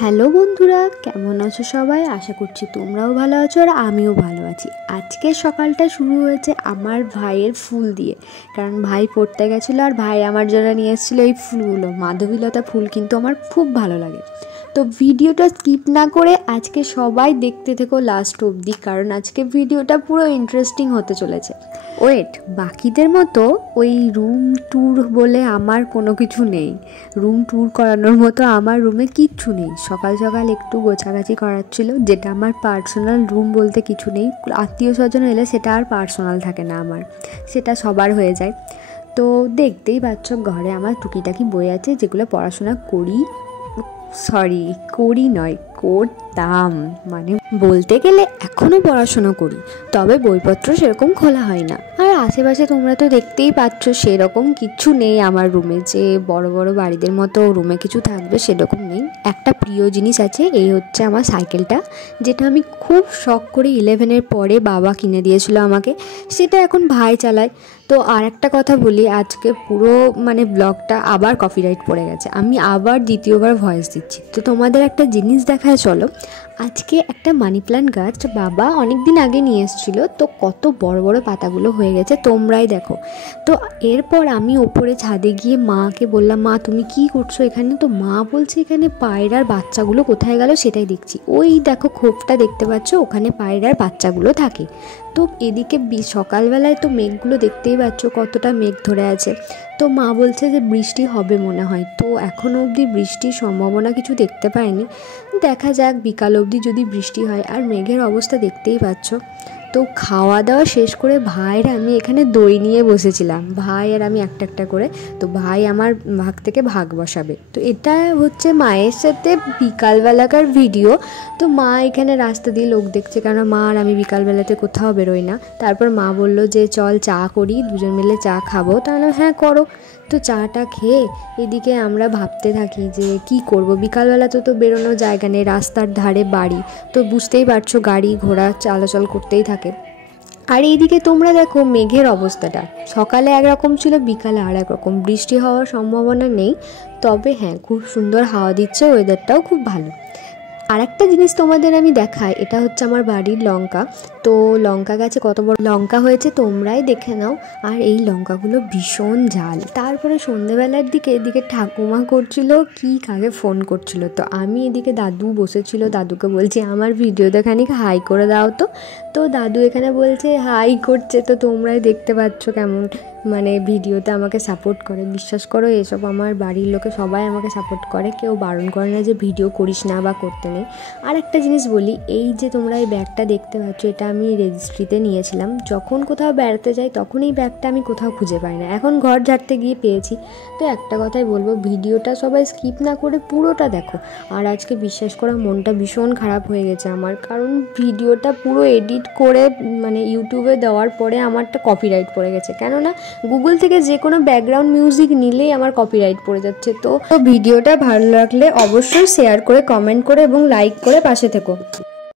Hello বন্ধুরা, কেমন আছো সবাই? আশা করছি তোমরাও ভালো আছো আর আমিও ভালো আছি। আজকের সকালটা শুরু হয়েছে আমার ভাইয়ের ফুল দিয়ে, কারণ ভাই পড়তে গেছিলো আর ভাই আমার জন্য নিয়ে এসেছিলো এই ফুলগুলো। মাধবীলতা ফুল কিন্তু আমার খুব ভালো লাগে। তো ভিডিওটা স্কিপ না করে আজকে সবাই দেখতে থেকো লাস্ট অবধি, কারণ আজকে ভিডিওটা পুরো ইন্টারেস্টিং হতে চলেছে। ওয়েট, বাকিদের মতো ওই রুম ট্যুর বলে আমার কোনো কিছু নেই। রুম ট্যুর করানোর মতো আমার রুমে কিচ্ছু নেই। সকাল সকাল একটু গোছাগাছি করার ছিল, যেটা আমার পার্সোনাল রুম বলতে কিছু নেই। আত্মীয় স্বজন এলে সেটা আর পার্সোনাল থাকে না আমার, সেটা সবার হয়ে যায়। তো দেখতেই পাচ্ছ ঘরে আমার টুকিটাকি বই আছে, যেগুলো পড়াশোনা করি নয়, করতাম। মানে বলতে গেলে এখনও পড়াশুনো করি, তবে বইপত্র সেরকম খোলা হয় না। আর আশেপাশে তোমরা তো দেখতেই পাচ্ছ সেরকম কিছু নেই আমার রুমে, যে বড় বড় বাড়িদের মতো রুমে কিছু থাকবে সেরকম নেই। একটা প্রিয় জিনিস আছে, এই হচ্ছে আমার সাইকেলটা, যেটা আমি খুব শখ করে 11-এর পরে বাবা কিনে দিয়েছিল আমাকে। সেটা এখন ভাই চালায়। তো আর একটা কথা বলি, আজকে পুরো ব্লগটা আবার কপিরাইট পড়ে গেছে, আমি আবার দ্বিতীয়বার ভয়েস দিচ্ছি। তো তোমাদের একটা জিনিস দেখায় চলো। আজকে একটা মানি প্ল্যান্ট গাছ বাবা অনেক দিন আগে নিয়ে এসেছিলো, তো কত বড় বড় পাতাগুলো হয়ে গেছে তোমরাই দেখো। তো এরপর আমি ওপরে ছাদে গিয়ে মাকে বললাম, মা তুমি কি করছো এখানে? তো মা বলছে এখানে পায়রার বাচ্চাগুলো কোথায় গেল সেটাই দেখছি। ওই দেখো খোপটা দেখতে পাচ্ছ, ওখানে পায়রার বাচ্চাগুলো থাকে। তো এদিকে সকালবেলায় তো মেঘগুলো দেখতেই পাচ্ছ কতটা মেঘ ধরে আছে। তো মা বলছে যে বৃষ্টি হবে মনে হয়। তো এখনও অবধি বৃষ্টির সম্ভাবনা কিছু দেখতে পাইনি, দেখা যাক বিকাল অবধি যদি বৃষ্টি হয়। আর মেঘের অবস্থা দেখতেই পাচ্ছ। তো খাওয়া দাওয়া শেষ করে ভাইয়ের আমি এখানে দই নিয়ে বসেছিলাম, ভাই আর আমি একটা একটা করে। তো ভাই আমার ভাগ থেকে ভাগ বসাবে। তো এটা হচ্ছে মায়ের সাথে বিকালবেলাকার ভিডিও। তো মা এখানে রাস্তা দিয়ে লোক দেখছে, কারণ মা আর আমি বিকালবেলাতে কোথাও বেরোই না। তারপর মা বলল যে চল চা করি, দুজন মিলে চা খাবো। তাহলে হ্যাঁ করো। তো চাটা খেয়ে এদিকে আমরা ভাবতে থাকি যে কি করব। বিকালবেলা তো বেরোনোর জায়গা নেই, রাস্তার ধারে বাড়ি, তো বুঝতেই পারছো গাড়ি ঘোড়া চলাচল করতেই থাকে। আর এইদিকে তোমরা দেখো মেঘের অবস্থাটা, সকালে একরকম ছিল, বিকালে আর একরকম। বৃষ্টি হওয়ার সম্ভাবনা নেই, তবে হ্যাঁ খুব সুন্দর হাওয়া দিচ্ছে, ওয়েদারটাও খুব ভালো। আর একটা জিনিস তোমাদের আমি দেখাই, এটা হচ্ছে আমার বাড়ির লঙ্কা। তো লঙ্কা গাছে কত বড় লঙ্কা হয়েছে তোমরাই দেখে নাও। আর এই লঙ্কাগুলো ভীষণ ঝাল। তারপরে সন্ধেবেলার দিকে এদিকে ঠাকুমা করছিল কি কাকে ফোন করছিল। তো আমি এদিকে দাদু বসেছিল, দাদুকে বলছি আমার ভিডিওতে খানিক হাই করে দাও। তো দাদু এখানে বলছে হাই করছে। তো তোমরাই দেখতে পাচ্ছ কেমন ভিডিওতে আমাকে সাপোর্ট করে। বিশ্বাস করো, এসব আমার বাড়ির লোকে সবাই আমাকে সাপোর্ট করে, কেউ বারণ করে না যে ভিডিও করিস না বা করতে নেই। আর একটা জিনিস বলি, এই যে তোমরা এই ব্যাগটা দেখতে পাচ্ছ, এটা আমি রেজিস্ট্রিতে নিয়েছিলাম। যখন কোথাও বেড়াতে যাই তখন এই ব্যাগটা আমি কোথাও খুঁজে পাই না, এখন ঘর ঝাড়তে গিয়ে পেয়েছি। তো একটা কথাই বলবো, ভিডিওটা সবাই স্কিপ না করে পুরোটা দেখো। আর আজকে বিশ্বাস করো মনটা ভীষণ খারাপ হয়ে গেছে আমার, কারণ ভিডিওটা পুরো এডিট করে ইউটিউবে দেওয়ার পরে আমারটা কপিরাইট পড়ে গেছে। কেননা গুগল থেকে যে কোনো ব্যাকগ্রাউন্ড মিউজিক নিলেই আমার কপিরাইট পড়ে যাচ্ছে। তো ভিডিওটা ভালো লাগলে অবশ্যই শেয়ার করে, কমেন্ট করে এবং লাইক করে পাশে থেকো।